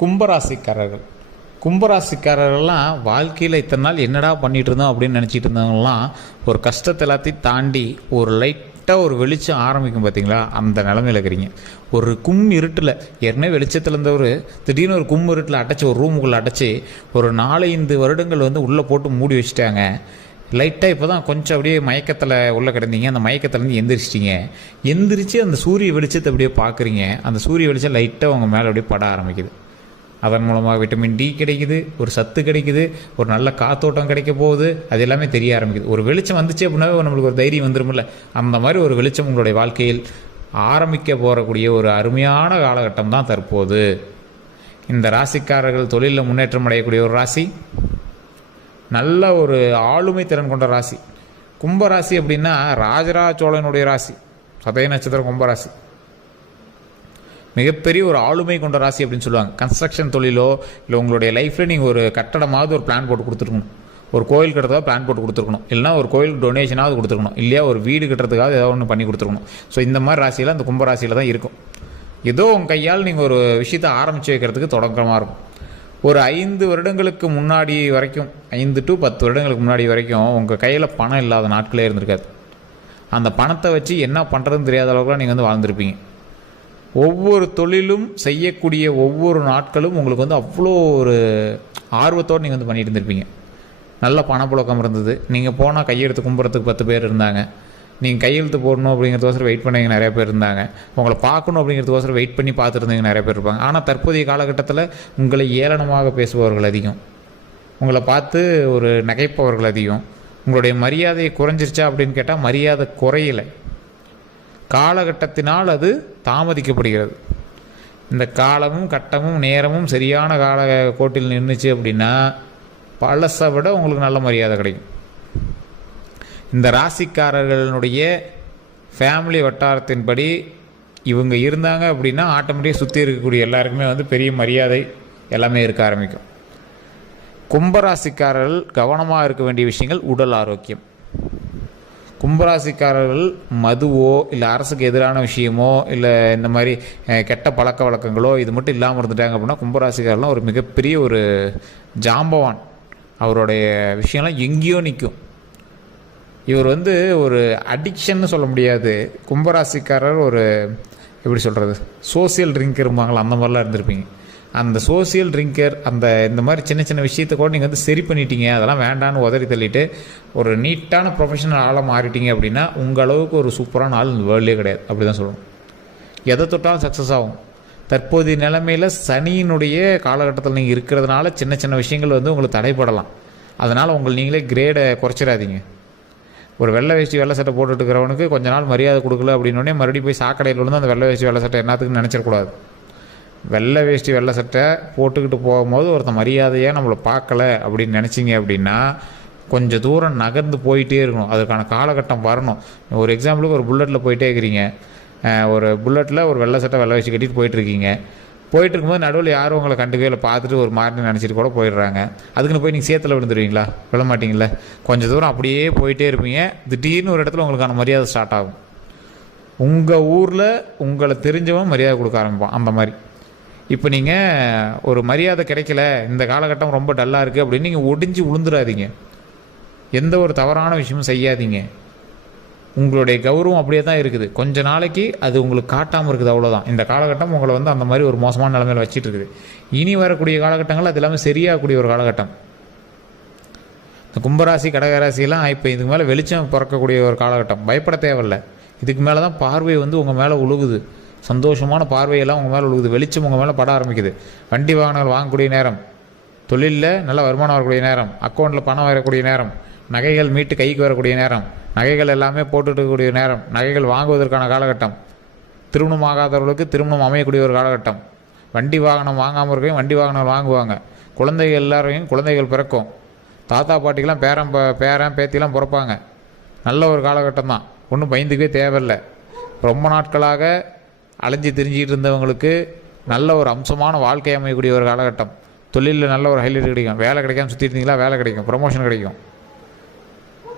கும்பராசிக்காரர்கள். கும்பராசிக்காரர்கள்லாம் வாழ்க்கையில் இத்தனை நாள் என்னடா பண்ணிகிட்டு இருந்தோம் அப்படின்னு நினச்சிட்டு இருந்தவங்களாம் ஒரு கஷ்டத்தை எல்லாத்தையும் தாண்டி ஒரு லைட்டாக ஒரு வெளிச்சம் ஆரம்பிக்கும் பார்த்தீங்களா, அந்த நிலமையில் இருக்கிறீங்க. ஒரு இருட்டில் ஏற்கனவே வெளிச்சத்தில் இருந்தவர் திடீர்னு ஒரு இருட்டில் அடைச்சி ஒரு ரூமுக்குள்ளே அடைச்சி ஒரு 4-5 வருடங்கள் உள்ளே போட்டு மூடி வச்சுட்டாங்க. லைட்டாக இப்போ தான் கொஞ்சம் அப்படியே மயக்கத்தில் உள்ளே கிடந்தீங்க. அந்த மயக்கத்துலேருந்து எந்திரிச்சிட்டிங்க. எந்திரிச்சு அந்த சூரிய வெளிச்சத்தை அப்படியே பார்க்குறீங்க. அந்த சூரிய வெளிச்சம் லைட்டாக உங்கள் மேலே அப்படியே பட ஆரம்பிக்குது. அதன் மூலமாக விட்டமின் டி கிடைக்குது, ஒரு சத்து கிடைக்குது, ஒரு நல்ல காத்தோட்டம் கிடைக்க போகுது. அது எல்லாமே தெரிய ஆரம்பிக்குது. ஒரு வெளிச்சம் வந்துச்சு அப்படின்னாவே நம்மளுக்கு ஒரு தைரியம் வந்துடும்ல. அந்த மாதிரி ஒரு வெளிச்சம் உங்களுடைய வாழ்க்கையில் ஆரம்பிக்க போகக்கூடிய ஒரு அருமையான காலகட்டம் தான் தற்போது. இந்த ராசிக்காரர்கள் தொழிலில் முன்னேற்றம் அடையக்கூடிய ஒரு ராசி, நல்ல ஒரு ஆளுமை திறன் கொண்ட ராசி. கும்பராசி அப்படின்னா ராஜராஜ சோழனுடைய ராசி. சதய நட்சத்திரம் கும்பராசி மிகப்பெரிய ஒரு ஆளுமை கொண்ட ராசி அப்படின்னு சொல்லுவாங்க. கன்ஸ்ட்ரக்ஷன் தொழிலோ இல்லை உங்களுடைய லைஃப்பில் நீங்கள் ஒரு கட்டடமாவது ஒரு பிளான் போட்டு கொடுத்துருக்கணும். ஒரு கோயில் கட்டுறதுக்காக பிளான் போட்டு கொடுத்துருக்கணும். இல்லைனா ஒரு கோயிலுக்கு டொனேஷனாவது கொடுத்துருக்கணும். இல்லையா ஒரு வீடு கட்டுறதுக்காக ஏதாவது ஒன்று பண்ணி கொடுத்துருக்கணும். ஸோ இந்த மாதிரி ராசியில் அந்த கும்பராசியில் தான் இருக்கும். ஏதோ உங்கள் கையால் நீங்கள் ஒரு விஷயத்தை ஆரம்பித்து வைக்கிறதுக்கு தொடக்கமாக இருக்கும். ஒரு 5 வருடங்களுக்கு முன்னாடி வரைக்கும், 5 to 10 வருடங்களுக்கு முன்னாடி வரைக்கும் உங்கள் கையில் பணம் இல்லாத நாட்களே இருந்திருக்காது. அந்த பணத்தை வச்சு என்ன பண்ணுறதுன்னு தெரியாத அளவுக்குலாம் நீங்கள் வாழ்ந்துருப்பீங்க. ஒவ்வொரு தொழிலும் செய்யக்கூடிய ஒவ்வொரு நாட்களும் உங்களுக்கு அவ்வளோ ஒரு ஆர்வத்தோடு நீங்கள் பண்ணிட்டு இருந்திருப்பீங்க. நல்ல பணப்புழக்கம் இருந்தது. நீங்கள் போனால் கையெழுத்து கும்புறதுக்கு 10 பேர் இருந்தாங்க. நீங்கள் கையெழுத்து போடணும் அப்படிங்கிறதுக்கோசரம் வெயிட் பண்ணவங்க நிறைய பேர் இருந்தாங்க. உங்களை பார்க்கணும் அப்படிங்கிறதுக்கோசரம் வெயிட் பண்ணி பார்த்துருந்தவங்க நிறைய பேர் இருப்பாங்க. ஆனால் தற்போதைய காலகட்டத்தில் உங்களை ஏளனமாக பேசுபவர்கள் அதிகம். உங்களை பார்த்து ஒரு நகைப்பவர்கள் அதிகம். உங்களுடைய மரியாதை குறைஞ்சிருச்சா அப்படின்னு கேட்டால் மரியாதை குறையலை. காலகட்டத்தினால் அது தாமதிக்கப்படுகிறது. இந்த காலமும் கட்டமும் நேரமும் சரியான கால கோட்டில் நின்றுச்சு அப்படின்னா பழசை விட உங்களுக்கு நல்ல மரியாதை கிடைக்கும். இந்த ராசிக்காரர்களுடைய ஃபேமிலி வட்டாரத்தின்படி இவங்க இருந்தாங்க அப்படின்னா ஆட்டோமேட்டிக்காக சுற்றி இருக்கக்கூடிய எல்லாருக்குமே பெரிய மரியாதை எல்லாமே இருக்க ஆரம்பிக்கும். கும்பராசிக்காரர்கள் கவனமாக இருக்க வேண்டிய விஷயங்கள் உடல் ஆரோக்கியம். கும்பராசிக்காரர்கள் மதுவோ இல்லை அரசுக்கு எதிரான விஷயமோ இல்லை இந்த மாதிரி கெட்ட பழக்க வழக்கங்களோ இது மட்டும் இல்லாமல் இருந்துட்டாங்க அப்படின்னா கும்பராசிக்காரர்லாம் ஒரு மிகப்பெரிய ஒரு ஜாம்பவான். அவருடைய விஷயம்லாம் எங்கேயோ நிற்கும். இவர் ஒரு அடிக்ஷன்னு சொல்ல முடியாது. கும்பராசிக்காரர் ஒரு எப்படி சொல்கிறது, சோசியல் ட்ரிங்கரும்பாங்களா, அந்த மாதிரிலாம் இருந்திருப்பீங்க. அந்த சோசியல் ட்ரிங்கர் இந்த மாதிரி சின்ன சின்ன விஷயத்தை கூட நீங்கள் சரி பண்ணிட்டீங்க. அதெல்லாம் வேண்டான்னு உதறி தள்ளிட்டு ஒரு நீட்டான ப்ரொஃபஷனல் ஆளாக மாறிட்டீங்க அப்படின்னா உங்கள் அளவுக்கு ஒரு சூப்பரான ஆள் இந்த வேர்ல்டே கிடையாது. அப்படி தான் சொல்லணும். எதை தொட்டாலும் சக்ஸஸ் ஆகும். தற்போதைய நிலைமையில் சனியினுடைய காலகட்டத்தில் நீங்கள் இருக்கிறதுனால சின்ன சின்ன விஷயங்கள் உங்களுக்கு தடைப்படலாம். அதனால் நீங்களே கிரேடை குறைச்சிடாதீங்க. ஒரு வெள்ளை வேஷ்டி வெள்ளை சட்டை போட்டுட்டு இருக்கிறவனுக்கு கொஞ்ச நாள் மரியாதை கொடுக்கல அப்படின்னோடனே மறுபடியும் போய் சாக்கடையில் விழுந்து அந்த வெள்ளை வேஷ்டி வெள்ளை சட்டை என்னத்துக்குன்னு நினச்சிடக்கூடாது. வெள்ளை வேஷ்டி வெள்ளை சட்டை போட்டுக்கிட்டு போகும்போது ஒருத்தன் மரியாதையாக நம்மளை பார்க்கல அப்படின்னு நினச்சிங்க அப்படின்னா கொஞ்சம் தூரம் நகர்ந்து போயிட்டே இருக்கணும். அதுக்கான காலகட்டம் வரணும். ஒரு எக்ஸாம்பிளுக்கு ஒரு புல்லட்டில் போயிட்டே இருக்கிறீங்க. ஒரு புல்லட்டில் ஒரு வெள்ளை சட்டை வெள்ளை வேஷ்டி கட்டிட்டு போயிட்டுருக்கீங்க. போயிட்டு இருக்கும்போது நடுவில் யாரும் உங்களை கண்டுக்கவே பார்த்துட்டு ஒரு மாதிரி நினச்சிட்டு கூட போயிடுறாங்க. அதுக்குன்னு போய் நீங்கள் சேத்துல விழுந்துருவீங்களா? விழ மாட்டிங்கள. கொஞ்சம் தூரம் அப்படியே போயிட்டே இருப்பீங்க. திடீர்னு ஒரு இடத்துல உங்களுக்கான மரியாதை ஸ்டார்ட் ஆகும். உங்கள் ஊரில் உங்களை தெரிஞ்சவன் மரியாதை கொடுக்க ஆரம்பிப்பான். அந்த மாதிரி இப்போ நீங்கள் ஒரு மரியாதை கிடைக்கல, இந்த காலகட்டம் ரொம்ப டல்லாக இருக்குது அப்படின்னு நீங்கள் ஒடிஞ்சு விழுந்துடாதீங்க. எந்த ஒரு தவறான விஷயமும் செய்யாதீங்க. உங்களுடைய கௌரவம் அப்படியே தான் இருக்குது. கொஞ்ச நாளைக்கு அது உங்களுக்கு காட்டாமல் இருக்குது, அவ்வளோதான். இந்த காலகட்டம் உங்களை அந்த மாதிரி ஒரு மோசமான நிலைமையில் வச்சுட்டு இருக்குது. இனி வரக்கூடிய காலகட்டங்கள் அது எல்லாமே சரியாகக்கூடிய ஒரு காலகட்டம். இந்த கும்பராசி கடகராசியெல்லாம் இப்போ இதுக்கு மேலே வெளிச்சம் பிறக்கக்கூடிய ஒரு காலகட்டம். பயப்பட தேவையில்லை. இதுக்கு மேலே தான் பார்வை உங்கள் மேலே உழுகுது. சந்தோஷமான பார்வையெல்லாம் உங்கள் மேலே உழுகுது. வெளிச்சம் உங்கள் மேலே பட ஆரம்பிக்குது. வண்டி வாகனங்கள் வாங்கக்கூடிய நேரம், தொழிலில் நல்ல வருமானம் வரக்கூடிய நேரம், அக்கௌண்ட்டில் பணம் வரக்கூடிய நேரம், நகைகள் மீட்டு கைக்கு வரக்கூடிய நேரம், நகைகள் எல்லாமே போட்டுக்கூடிய நேரம், நகைகள் வாங்குவதற்கான காலகட்டம், திருமணம் ஆகாதவர்களுக்கு திருமணம் அமையக்கூடிய ஒரு காலகட்டம், வண்டி வாகனம் வாங்காமல் இருக்கையும் வண்டி வாகனம் வாங்குவாங்க, குழந்தைகள் எல்லாரையும் குழந்தைகள் பிறக்கும், தாத்தா பாட்டிக்கெலாம் பேரன் பேத்திலாம் பிறப்பாங்க. நல்ல ஒரு காலகட்டம் தான். ஒன்றும் பயந்துக்கவே தேவையில்லை. ரொம்ப நாட்களாக அலைஞ்சி திரிஞ்சிக்கிட்டு இருந்தவங்களுக்கு நல்ல ஒரு அம்சமான வாழ்க்கை அமையக்கூடிய ஒரு காலகட்டம். தொழிலில் நல்ல ஒரு ஹைலைட் கிடைக்கும். வேலை கிடைக்காம சுற்றி இருந்தீங்களா, வேலை கிடைக்கும், ப்ரமோஷன் கிடைக்கும்.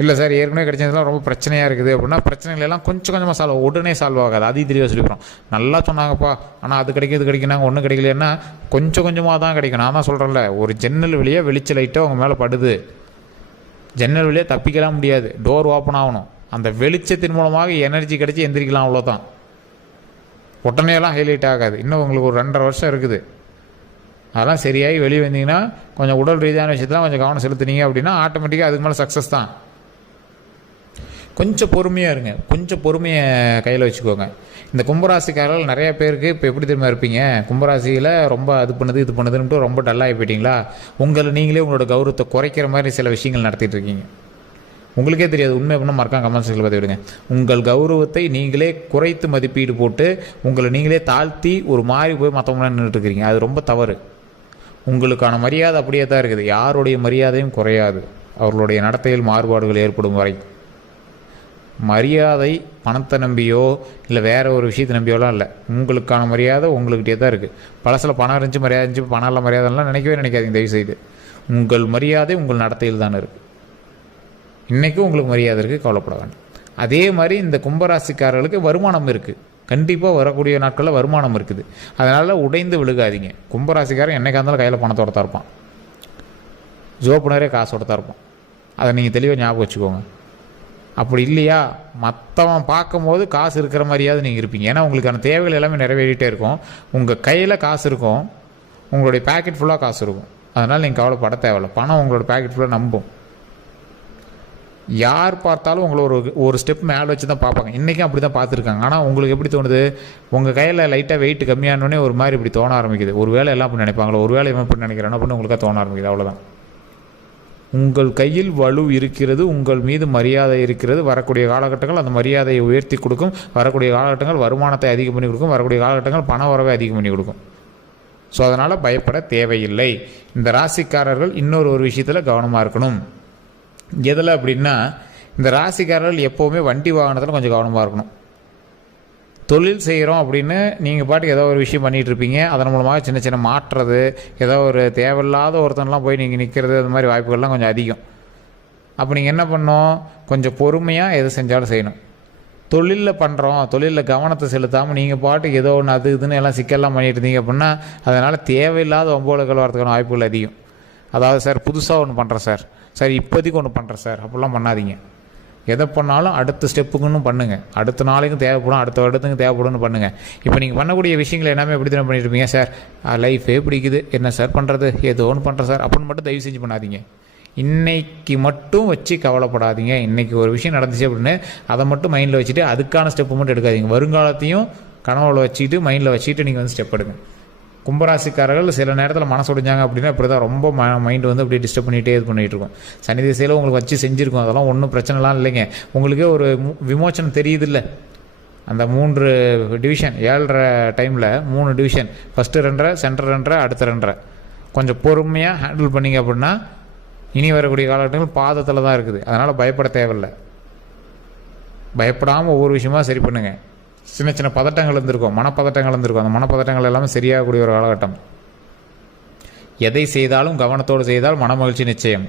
இல்லை சார் ஏற்கனவே கிடைச்சதுலாம் ரொம்ப பிரச்சனையாக இருக்குது அப்படின்னா பிரச்சனைகள் எல்லாம் கொஞ்சம் கொஞ்சமாக உடனே சால்வ் ஆகாது. அது தெளிவாக சொல்லிக்கிறோம். நல்லா சொன்னாங்கப்பா, ஆனால் அது கிடைக்கும் இது கிடைக்கும், நாங்கள் ஒன்றும் கிடைக்கலன்னா கொஞ்சம் கொஞ்சமாக தான் கிடைக்கும். நான் தான் சொல்கிறேன்ல, ஒரு ஜன்னல் வழியாக வெளிச்ச லைட்டாக உங்கள் மேலே படுது, ஜன்னல் வழியாக தப்பிக்கலாம் முடியாது, டோர் ஓப்பன் ஆகணும். அந்த வெளிச்சத்தின் மூலமாக எனர்ஜி கிடச்சி எந்திரிக்கலாம், அவ்வளோதான். உடனேலாம் ஹைலைட் ஆகாது. இன்னும் உங்களுக்கு ஒரு 2.5 வருஷம் இருக்குது. அதெல்லாம் சரியாகி வெளியே வந்தீங்கன்னா கொஞ்சம் உடல் ரீதியான விஷயத்தெலாம் கொஞ்சம் கவனம் செலுத்துனீங்க அப்படின்னா ஆட்டோமேட்டிக்காக அதுக்கு மேலே சக்ஸஸ் தான். கொஞ்சம் பொறுமையாக இருங்க, கொஞ்சம் பொறுமையை கையில் வச்சுக்கோங்க. இந்த கும்பராசிக்காரர்கள் நிறைய பேருக்கு இப்போ எப்படி தெரியுமா இருப்பீங்க, கும்பராசியில் ரொம்ப அது பண்ணுது இது பண்ணுதுன்ட்டு ரொம்ப டல்லாகி போயிட்டீங்களா, நீங்களே உங்களோட கௌரவத்தை குறைக்கிற மாதிரி சில விஷயங்கள் நடத்திட்டு இருக்கீங்க. உங்களுக்கே தெரியாது, உண்மை எப்படின்னா மறக்காம கமெண்ட் செக்ஷனில் பார்த்து விடுங்க. உங்கள் கௌரவத்தை நீங்களே குறைத்து மதிப்பீடு போட்டு உங்களை நீங்களே தாழ்த்தி ஒரு மாதிரி போய் மற்றவங்களாம் நின்றுட்டு இருக்கிறீங்க. அது ரொம்ப தவறு. உங்களுக்கான மரியாதை அப்படியே தான் இருக்குது. யாருடைய மரியாதையும் குறையாது அவர்களுடைய நடத்தையில் மாறுபாடுகள் ஏற்படும் வரை. மரியாதை பணத்தை நம்பியோ இல்லை வேறு ஒரு விஷயத்தை நம்பியோலாம் இல்லை. உங்களுக்கான மரியாதை உங்கள்கிட்டே தான் இருக்குது. பழசில் பணம் இருந்துச்சு மரியாதை இருந்துச்சு, பணம் இல்லை மரியாதைலாம் நினைக்காதீங்க தயவுசெய்து. உங்கள் மரியாதை உங்கள் நடத்தையில் தான் இருக்குது. இன்றைக்கும் உங்களுக்கு மரியாதை இருக்குது, கவலைப்பட வேண்டாம். அதே மாதிரி இந்த கும்பராசிக்காரர்களுக்கு வருமானம் இருக்குது. கண்டிப்பாக வரக்கூடிய நாட்களில் வருமானம் இருக்குது. அதனால் உடைந்து விழுகாதீங்க. கும்பராசிக்காரன் என்னைக்கா இருந்தாலும் கையில் பணத்தோட தான் இருப்பான், ஜோப்புனரே காசோட தான் இருப்பான். அதை நீங்கள் தெளிவாக ஞாபகம் வச்சுக்கோங்க. அப்படி இல்லையா, மற்றவன் பார்க்கும்போது காசு இருக்கிற மாதிரியாவது நீங்கள் இருப்பீங்க. ஏன்னா உங்களுக்கான தேவைகள் எல்லாமே நிறைவேறிட்டே இருக்கும். உங்கள் கையில் காசு இருக்கும், உங்களுடைய பேக்கெட் ஃபுல்லாக காசு இருக்கும். அதனால் நீங்கள் கவலைப்பட தேவையில்லை. பணம் உங்களோட பேக்கெட் ஃபுல்லாக நம்பும். யார் பார்த்தாலும் உங்களை ஒரு ஸ்டெப் மேலே வச்சு தான் பார்ப்பாங்க. இன்றைக்கும் அப்படி தான் பார்த்துருக்காங்க. ஆனால் உங்களுக்கு எப்படி தோணுது, உங்கள் கையில் லைட்டாக வெயிட் கம்மியானோடனே ஒரு மாதிரி இப்படி தோண ஆரம்பிக்குது. ஒரு வேலை எல்லாம் அப்படி நினைப்பாங்களோ, ஒரு வேலை இவன் இப்படி நினைக்கிறானோ அப்படின்னு உங்களுக்காக தோண ஆரம்பிக்குது. அவ்வளோதான். உங்கள் கையில் வலு இருக்கிறது, உங்கள் மீது மரியாதை இருக்கிறது. வரக்கூடிய காலகட்டங்கள் அந்த மரியாதையை உயர்த்தி கொடுக்கும். வரக்கூடிய காலகட்டங்கள் வருமானத்தை அதிகம் பண்ணி கொடுக்கும். வரக்கூடிய காலகட்டங்கள் பண வரவை அதிகம் பண்ணி கொடுக்கும். ஸோ அதனால் பயப்பட தேவையில்லை. இந்த ராசிக்காரர்கள் இன்னொரு விஷயத்தில் கவனமாக இருக்கணும். எதில் அப்படின்னா, இந்த ராசிக்காரர்கள் எப்போவுமே வண்டி வாகனத்தில் கொஞ்சம் கவனமாக இருக்கணும். தொழில் செய்கிறோம் அப்படின்னு நீங்கள் பாட்டுக்கு ஏதோ ஒரு விஷயம் பண்ணிகிட்டு இருப்பீங்க. அதன் மூலமாக சின்ன சின்ன மாற்றுறது, ஏதோ ஒரு தேவையில்லாத ஒருத்தனெலாம் போய் நீங்கள் நிற்கிறது, அது மாதிரி வாய்ப்புகள்லாம் கொஞ்சம் அதிகம். அப்போ நீங்கள் என்ன பண்ணணும், கொஞ்சம் பொறுமையாக எது செஞ்சாலும் செய்யணும். தொழிலில் பண்ணுறோம், தொழிலில் கவனத்தை செலுத்தாமல் நீங்கள் பாட்டுக்கு ஏதோ ஒன்று அது இதுன்னு எல்லாம் சிக்கல்லாம் பண்ணிட்டு இருந்தீங்க அப்படின்னா அதனால் தேவையில்லாத ஒம்போலங்கள் வரதுக்கான வாய்ப்புகள் அதிகம். அதாவது சார் புதுசாக ஒன்று பண்ணுறேன் சார் இப்போதைக்கு ஒன்று பண்ணுறேன் சார் அப்படிலாம் பண்ணாதீங்க. எதை பண்ணாலும் அடுத்த ஸ்டெப்புக்குன்னு பண்ணுங்கள். அடுத்த நாளைக்கும் தேவைப்படும், அடுத்த வருடத்துக்கும் தேவைப்படும்னு பண்ணுங்கள். இப்போ நீங்கள் பண்ணக்கூடிய விஷயங்கள் எல்லாமே எப்படி தான் பண்ணியிருப்பீங்க, சார் லைஃபே பிடிக்குது, என்ன சார் பண்ணுறது, ஏதோ ஒன்று பண்ணுறேன் சார் அப்படின்னு மட்டும் தயவு செஞ்சு பண்ணாதீங்க. இன்றைக்கி மட்டும் வச்சு கவலைப்படாதீங்க. இன்றைக்கி ஒரு விஷயம் நடந்துச்சு அப்படின்னு அதை மட்டும் மைண்டில் வச்சுட்டு அதுக்கான ஸ்டெப்பு மட்டும் எடுக்காதீங்க. வருங்காலத்தையும் கனவுல வச்சுக்கிட்டு மைண்டில் வச்சுக்கிட்டு நீங்கள் வந்து ஸ்டெப் எடுங்க. கும்பராசிக்காரர்கள் சில நேரத்தில் மனசு உடைஞ்சாங்க அப்படின்னா இப்படி தான் ரொம்ப மைண்டு வந்து அப்படியே டிஸ்டர்ப் பண்ணிகிட்டே இது பண்ணிகிட்டு இருக்கும். சனி திசையில் உங்களுக்கு வச்சு செஞ்சுருக்கும், அதெல்லாம் ஒன்றும் பிரச்சனைலாம் இல்லைங்க. உங்களுக்கே ஒரு விமோச்சனம் தெரியுது இல்லை, அந்த 3 டிவிஷன் 7:30 டைமில் 3 டிவிஷன், ஃபஸ்ட்டு 2:30, சென்டர் 2:30, அடுத்த 2:30 கொஞ்சம் பொறுமையாக ஹேண்டில் பண்ணிங்க அப்படின்னா இனி வரக்கூடிய காலகட்டங்கள் பாதத்தில் தான் இருக்குது. அதனால் பயப்பட தேவையில்லை. பயப்படாமல் ஒவ்வொரு விஷயமாக சரி பண்ணுங்கள். சின்ன சின்ன பதட்டங்கள் இருந்திருக்கும், மனப்பதட்டங்கள் இருந்திருக்கும். அந்த மனப்பதட்டங்கள் எல்லாமே சரியாகக்கூடிய ஒரு காலகட்டம். எதை செய்தாலும் கவனத்தோடு செய்தால் மன மகிழ்ச்சி நிச்சயம்.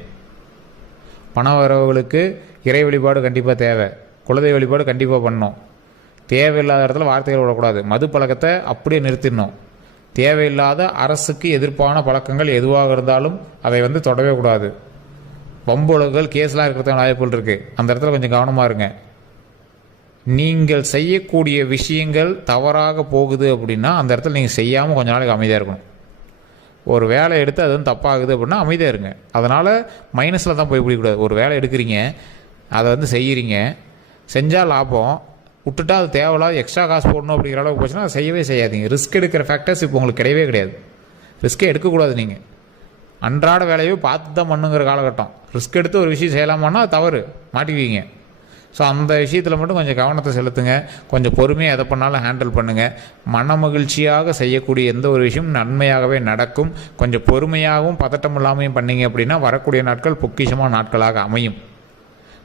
பண வரவுகளுக்கு இறை வழிபாடு கண்டிப்பாக தேவை, குலதெய்வ வழிபாடு கண்டிப்பாக பண்ணணும். தேவையில்லாத இடத்துல வார்த்தைகள் விடக்கூடாது. மது பழக்கத்தை அப்படியே நிறுத்திடணும். தேவையில்லாத அரசுக்கு எதிர்ப்பான பழக்கங்கள் எதுவாக இருந்தாலும் அதை வந்து தொடவே கூடாது. வம்புலகள் கேஸ்லாம் இருக்கிறதுக்கான வாய்ப்புகள் இருக்குது. அந்த இடத்துல கொஞ்சம் கவனமாக இருங்க. நீங்கள் செய்யக்கூடிய விஷயங்கள் தவறாக போகுது அப்படின்னா அந்த இடத்துல நீங்கள் செய்யாமல் கொஞ்ச நாளைக்கு அமைதியாக இருக்கணும். ஒரு வேலை எடுத்து அது வந்து தப்பாகுது அப்படின்னா அமைதியாக இருங்க. அதனால் மைனஸில் தான் போய் பிடிக்கூடாது. ஒரு வேலை எடுக்கிறீங்க, அதை வந்து செய்கிறீங்க, செஞ்சால் லாபம், விட்டுட்டா அது தேவையில்லாத எக்ஸ்ட்ரா காசு போடணும் அப்படிங்கிற அளவுக்கு போச்சுன்னா அதை செய்யவே செய்யாதீங்க. ரிஸ்க் எடுக்கிற ஃபேக்டர்ஸ் இப்போ உங்களுக்கு கிடையவே கிடையாது. ரிஸ்க்கே எடுக்கக்கூடாது. நீங்கள் அன்றாட வேலையோ பார்த்து தான் பண்ணுங்கிற காலகட்டம். ரிஸ்க் எடுத்து ஒரு விஷயம் செய்யலாமான்னா அது தவறு, மாட்டிக்குவீங்க. ஸோ அந்த விஷயத்தில் மட்டும் கொஞ்சம் கவனத்தை செலுத்துங்க. கொஞ்சம் பொறுமையாக எதை பண்ணாலும் ஹேண்டில் பண்ணுங்கள். மன மகிழ்ச்சியாக செய்யக்கூடிய எந்த ஒரு விஷயமும் நன்மையாகவே நடக்கும். கொஞ்சம் பொறுமையாகவும் பதட்டம் இல்லாமையும் பண்ணிங்க அப்படின்னா வரக்கூடிய நாட்கள் பொக்கிஷமான நாட்களாக அமையும்.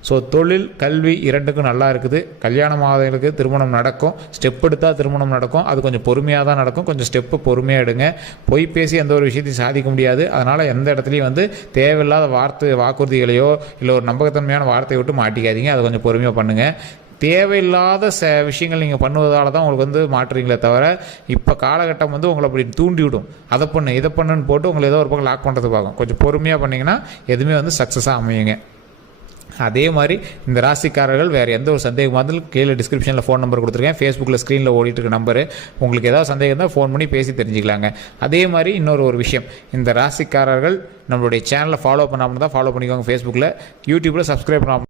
ஸோ தொழில் கல்வி இரண்டுக்கும் நல்லா இருக்குது. கல்யாணமானவங்களுக்கு திருமணம் நடக்கும், ஸ்டெப் எடுத்தால் திருமணம் நடக்கும். அது கொஞ்சம் பொறுமையாக தான் நடக்கும். கொஞ்சம் ஸ்டெப்பு பொறுமையாக எடுங்க. பொய் பேசி எந்த ஒரு விஷயத்தையும் சாதிக்க முடியாது. அதனால் எந்த இடத்துலையும் தேவையில்லாத வாக்குறுதிகளையோ இல்லை ஒரு நம்பகத்தன்மையான வார்த்தையை விட்டு மாட்டிக்காதீங்க. அதை கொஞ்சம் பொறுமையாக பண்ணுங்கள். தேவையில்லாத விஷயங்கள் நீங்கள் பண்ணுவதால் தான் உங்களுக்கு மாற்றுறீங்களே தவிர, இப்போ காலகட்டம் உங்களை அப்படி தூண்டி விடும். அதை பண்ணு இதை பண்ணுன்னு போட்டு உங்களை ஏதோ ஒரு பக்கம் லாக் பண்ணுறது பார்க்கும். கொஞ்சம் பொறுமையாக பண்ணிங்கன்னா எதுவுமே சக்ஸஸாக அமையுங்க. அதே மாதிரி இந்த ராசிக்காரர்கள் வேறு எந்த ஒரு சந்தேகமாக இருந்தாலும் கீழே டிஸ்கிரிப்ஷனில் ஃபோன் நம்பர் கொடுத்துருக்கேன். ஃபேஸ்புக்கில் ஸ்க்ரீனில் ஓடிட்டு இருக்க நம்பரு. உங்களுக்கு ஏதாவது சந்தேகம் இருந்தால் ஃபோன் பண்ணி பேசி தெரிஞ்சுக்கலாங்க. அதே மாதிரி இன்னொரு விஷயம், இந்த ராசிக்காரர்கள் நம்மளுடைய சேனலை ஃபாலோ பண்ணாமல் தான் ஃபாலோ பண்ணிக்கோங்க. ஃபேஸ்புக்கில், யூடியூப்பில் சப்ஸ்கிரைப் பண்ணாமல்